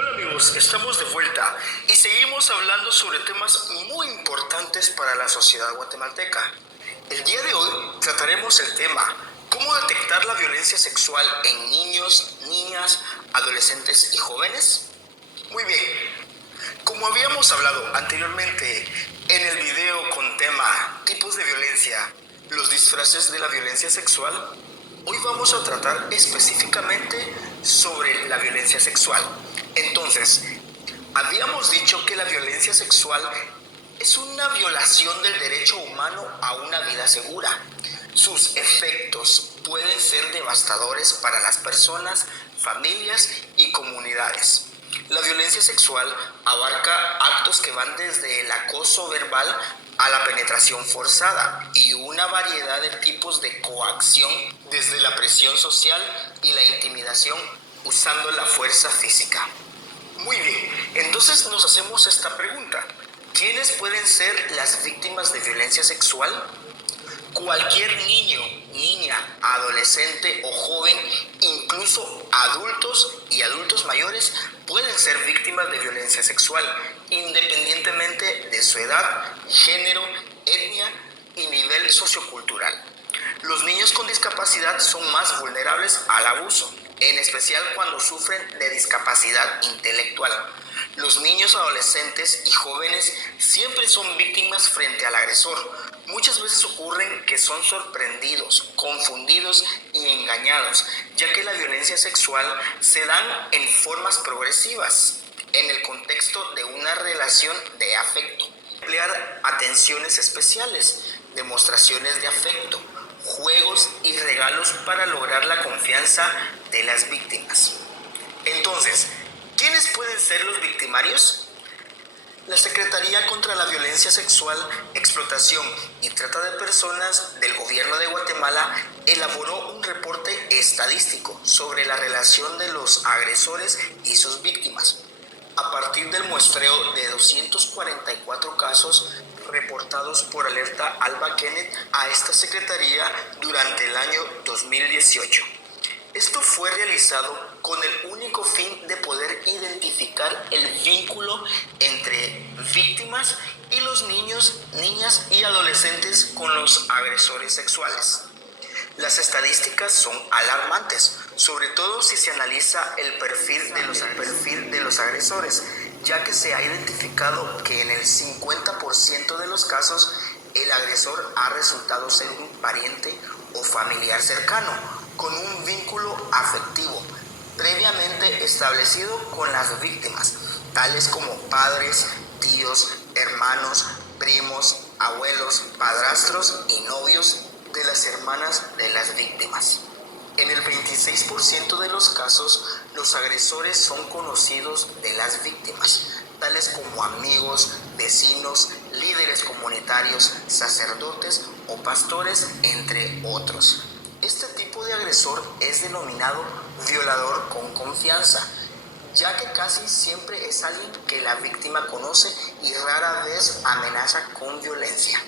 Hola amigos, estamos de vuelta y seguimos hablando sobre temas muy importantes para la sociedad guatemalteca. El día de hoy trataremos el tema ¿cómo detectar la violencia sexual en niños, niñas, adolescentes y jóvenes? Muy bien, como habíamos hablado anteriormente en el video con tema tipos de violencia, los disfraces de la violencia sexual, hoy vamos a tratar específicamente sobre la violencia sexual. Entonces, habíamos dicho que la violencia sexual es una violación del derecho humano a una vida segura. Sus efectos pueden ser devastadores para las personas, familias y comunidades. La violencia sexual abarca actos que van desde el acoso verbal a la penetración forzada y una variedad de tipos de coacción, desde la presión social y la intimidación usando la fuerza física. Muy bien, entonces nos hacemos esta pregunta. ¿Quiénes pueden ser las víctimas de violencia sexual? Cualquier niño, niña, adolescente o joven, incluso adultos y adultos mayores, pueden ser víctimas de violencia sexual, independientemente de su edad, género, etnia y nivel sociocultural. Los niños con discapacidad son más vulnerables al abuso, en especial cuando sufren de discapacidad intelectual. Los niños, adolescentes y jóvenes siempre son víctimas frente al agresor. Muchas veces ocurren que son sorprendidos, confundidos y engañados, ya que la violencia sexual se da en formas progresivas, en el contexto de una relación de afecto. Emplear atenciones especiales, demostraciones de afecto, juegos y regalos para lograr la confianza de las víctimas. Entonces, ¿quiénes pueden ser los victimarios? La Secretaría contra la Violencia Sexual, Explotación y Trata de Personas del Gobierno de Guatemala elaboró un reporte estadístico sobre la relación de los agresores y sus víctimas. A partir del muestreo de 244 casos reportados por Alerta Alba Kenneth a esta Secretaría durante el año 2018. Esto fue realizado con el único fin de poder identificar el vínculo entre víctimas y los niños, niñas y adolescentes con los agresores sexuales. Las estadísticas son alarmantes, sobre todo si se analiza el perfil de los agresores, ya que se ha identificado que en el 50% de los casos el agresor ha resultado ser un pariente o familiar cercano, con un vínculo afectivo previamente establecido con las víctimas, tales como padres, tíos, hermanos, primos, abuelos, padrastros y novios de las hermanas de las víctimas. En el 26% de los casos, los agresores son conocidos de las víctimas, tales como amigos, vecinos, líderes comunitarios, sacerdotes o pastores, entre otros. Este tipo de agresor es denominado violador con confianza, ya que casi siempre es alguien que la víctima conoce y rara vez amenaza con violencia.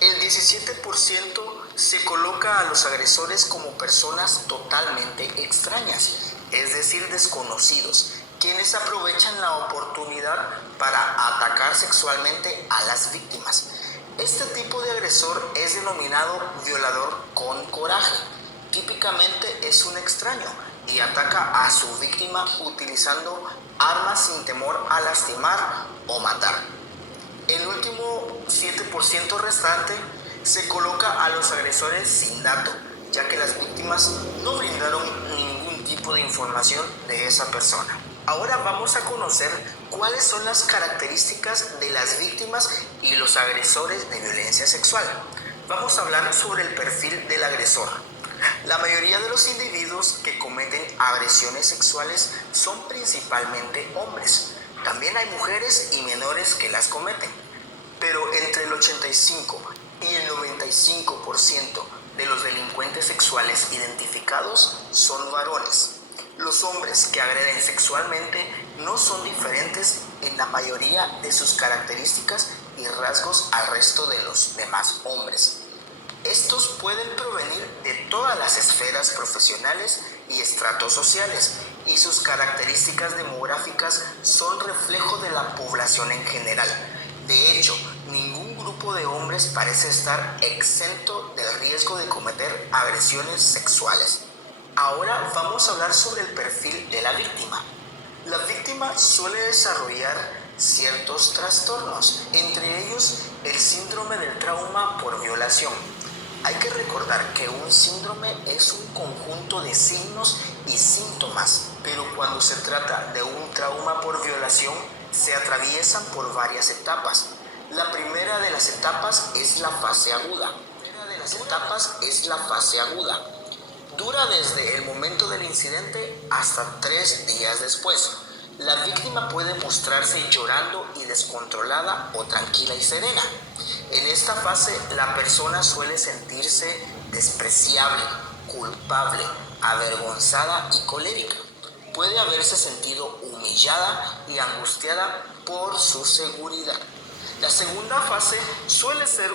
El 17% se coloca a los agresores como personas totalmente extrañas, es decir, desconocidos, quienes aprovechan la oportunidad para atacar sexualmente a las víctimas. Este tipo de agresor es denominado violador con coraje. Típicamente es un extraño y ataca a su víctima utilizando armas sin temor a lastimar o matar. El último 7% restante se coloca a los agresores sin dato, ya que las víctimas no brindaron ningún tipo de información de esa persona. Ahora vamos a conocer cuáles son las características de las víctimas y los agresores de violencia sexual. Vamos a hablar sobre el perfil del agresor. La mayoría de los individuos que cometen agresiones sexuales son principalmente hombres. También hay mujeres y menores que las cometen, pero entre el 85 y el 95% de los delincuentes sexuales identificados son varones. Los hombres que agreden sexualmente no son diferentes en la mayoría de sus características y rasgos al resto de los demás hombres. Estos pueden provenir de todas las esferas profesionales y estratos sociales y sus características demográficas son reflejo de la población en general. De hecho, ningún grupo de hombres parece estar exento del riesgo de cometer agresiones sexuales. Ahora vamos a hablar sobre el perfil de la víctima. La víctima suele desarrollar ciertos trastornos, entre ellos el síndrome del trauma por violación. Hay que recordar que un síndrome es un conjunto de signos y síntomas, pero cuando se trata de un trauma por violación, se atraviesan por varias etapas. La primera de las etapas es la fase aguda. Dura desde el momento del incidente hasta 3 días después. La víctima puede mostrarse llorando y descontrolada o tranquila y serena. En esta fase, la persona suele sentirse despreciable, culpable, avergonzada y colérica. Puede haberse sentido humillada y angustiada por su seguridad. La segunda fase suele ser